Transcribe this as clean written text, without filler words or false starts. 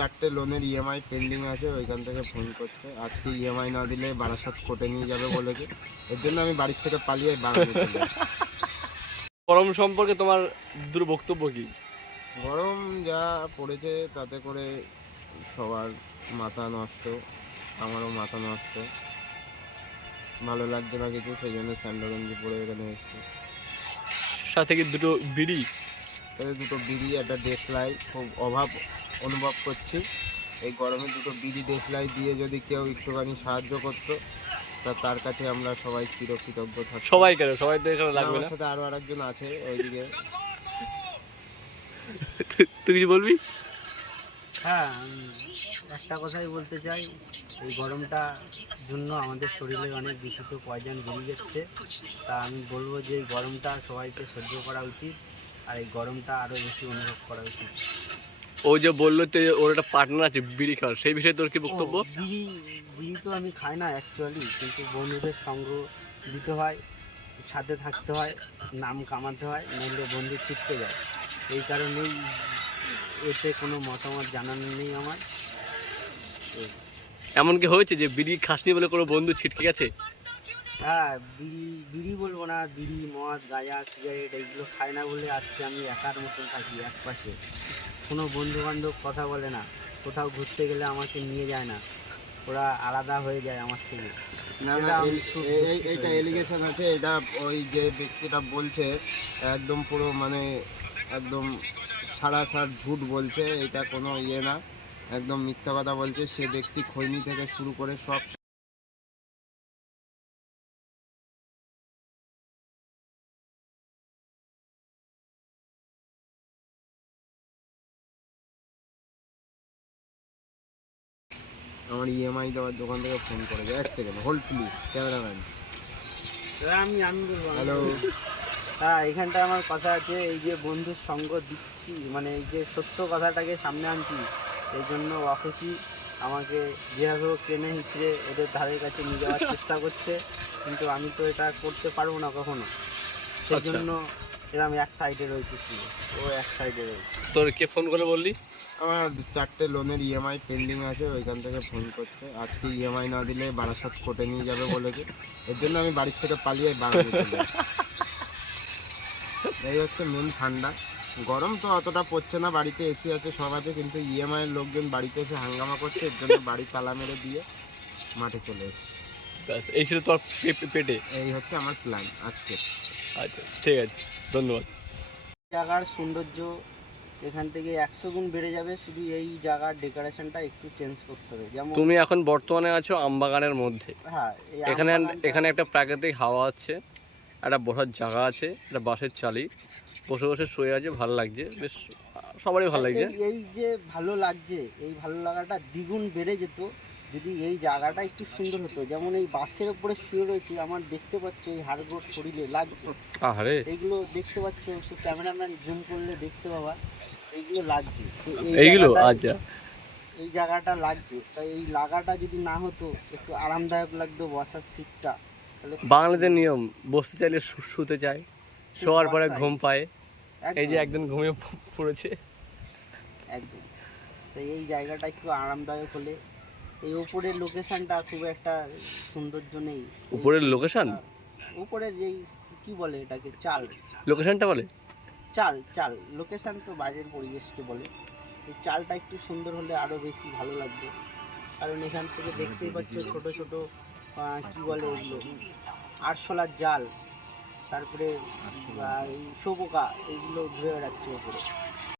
4টে লোনের EMI pending আছে, ওইখান থেকে ফোন করছে। আজকে ইএমআই না দিলে বারাসাত কোর্টে নিয়ে যাবে বলেছে। এর জন্য আমি বাড়ির থেকে পালিয়ে বাগানে চলে যাই। গরম সম্পর্কে তোমার দুটো বক্তব্য কি? গরম যা পড়েছে তাতে করে সবার মাথা নষ্ট, আমারও মাথা নষ্ট, ভালো লাগছে না কিছু, সেই জন্য স্যান্ডো পরে এখানে এসেছি। সাথে কি দুটো বিড়ি? তাহলে দুটো বিড়ি, একটা দেশলাই, খুব অভাব অনুভব করছি। এই গরমে দুটো বিড়ি দেশলাই দিয়ে যদি কেউ একটুখানি সাহায্য করতো, তা তার কাছে আমরা সবাই চিরকৃতজ্ঞ থাকতাম। সবাই কেন? সবাই তো এখানে লাগবে আমার না। সাথে আরো আরেকজন আছে ওইদিকে। তুই কিছু বলবি? হ্যাঁ, আমি একটা কথাই বলতে চাই, এই গরমটা জন্য আমাদের শরীরে অনেক দূষিত পয়জন বেরিয়ে যাচ্ছে। তা আমি বলবো যে এই গরমটা সবাইকে সহ্য করা উচিত, আর এই গরমটা আরও বেশি অনুভব করা উচিত। ও যে বললো তো ওর একটা পার্টনার আছে বিড়ি খাওয়ার, সেই বিষয়ে তোর কি বক্তব্য? বিড়ি বিড়ি তো আমি খাই না অ্যাকচুয়ালি, কিন্তু বন্ধুদের সঙ্গ দিতে হয়, সাথে থাকতে হয়, নাম কামাতে হয়, নইলে বন্ধু ছিটকে যায়। এই কারণেই এতে কোনো মতামত জানানো নেই আমার। এমন কি হয়েছে যে বিড়ি খাসনি বলে কোনো বন্ধু ছিটকে গেছে? হ্যাঁ, বিড়ি বিড়ি বলবো না, বিড়ি, মদ, গাঁজা, সিগারেট এইগুলো খাই না বলে আজকে আমি একার মতন থাকি এক পাশে। কোনো বন্ধুবান্ধব কথা বলে না, কোথাও ঘুরতে গেলে আমাকে নিয়ে যায় না, ওরা আলাদা হয়ে যায় আমার থেকে। না না, এইটা এলিগেশন আছে, এটা ওই যে ব্যক্তিটা বলছে একদম পুরো মানে একদম সারাসার ঝুট বলছে। এটা কোনো ইয়ে না, একদম মিথ্যা কথা বলছে। সে ব্যক্তি খৈনি থেকে শুরু করে সব আমার ইএমআই দেওয়ার দোকান থেকে ফোন করেছে। এক সেকেন্ড হোল্ড প্লিজ ক্যামেরাম্যান। আমি বলবো হ্যালো। হ্যাঁ, এখানটা আমার কথা আছে, এই যে বন্ধুর সঙ্গ দিচ্ছি, মানে এই যে সত্য কথাটাকে সামনে আনছি, এই জন্য অফিসই আমাকে যেভাবে হোক টেনে হিঁচড়ে ওদের ধারের কাছে নিয়ে যাওয়ার চেষ্টা করছে, কিন্তু আমি তো এটা করতে পারবো না কখনো। সেই জন্য এরকম এক সাইডে রয়েছে, শুধু ও এক সাইডে রয়েছে। তোর কে ফোন করে বললি? আমার 4টে লোনের ইএমআই পেন্ডিং আছে, ওইখান থেকে ফোন করছে। আজকে ইএমআই না দিলে বারাসাত কোর্টে নিয়ে যাবে বলেছে। এর জন্য আমি বাড়ির থেকে পালিয়ে বাগানে চলে যাই। এই হচ্ছে মেন ঠান্ডা। গরম তো অতটা পড়ছে না, বাড়িতে এসি আছে, সব আছে, কিন্তু ইএমআই এর লোকজন বাড়িতে এসে হাঙ্গামা করছে। এর জন্য বাড়ি তালা মেরে দিয়ে মাঠে চলে এসেছি। এই ছিল তোর পেটে? এই হচ্ছে আমার প্ল্যান আজকে। আচ্ছা ঠিক আছে, ধন্যবাদ। জায়গার সৌন্দর্য এখান থেকে 100 গুণ বেড়ে যাবে, শুধু এই জায়গার ডেকোরেশনটা একটু চেঞ্জ করতে হবে। যেমন তুমি এখন বর্তমানে আছো আমবাগানের মধ্যে। হ্যাঁ, এই এখানে আমবাগানটা- এখানে একটা প্রাকৃতিক হাওয়া আছে, একটা বসার জায়গা আছে, একটা বাঁশের চালি, বসে বসে শুয়ে আছে, ভালো লাগছে বেশ, সবারই ভালো লাগছে। এই যে ভালো লাগছে, এই ভালো লাগাটা দ্বিগুণ বেড়ে যেত যদি এই জায়গাটা একটু সুন্দর হতো। যেমন এই বাসের উপরে শুয়ে রয়েছে, আমার দেখতে পাচ্ছ এই হাড়গোড় শরীরে লাগছে, আরে এইগুলো দেখতে পাচ্ছ, তো ক্যামেরাম্যান জুম করলে দেখতে পাবা, এইগুলো লাগছে। তো এইগুলো আচ্ছা, এই জায়গাটা লাগছে, তাই এই লাগাটা যদি না হতো, একটু আরামদায়ক লাগতো বসার সিটটা, তাহলে বাংলাদেশের নিয়ম, বসতে চাইলে শুতে চায়, শোয়ার পরে ঘুম পায়। এই যে একদম একদিন ঘুমিয়ে পড়েছে। একদম। তো এই জায়গাটা একটু আরামদায়ক হলে, এই উপরের লোকেশনটা খুব একটা সৌন্দর্য নেই। উপরের লোকেশন? উপরের যেই কি বলে এটাকে, চাল, লোকেশনটা বলে? চাল চাল লোকেশন তো বাইরের পরিবেশকে বলে। এই চালটা একটু সুন্দর হলে আরো বেশি ভালো লাগবে। কারণ এখান থেকে দেখতেই পাচ্ছ ছোট ছোট কি বলে এগুলো, আরশোলার জাল, তারপরে এই শোপোকা, এইগুলো ঘুরে বেড়াচ্ছে উপরে।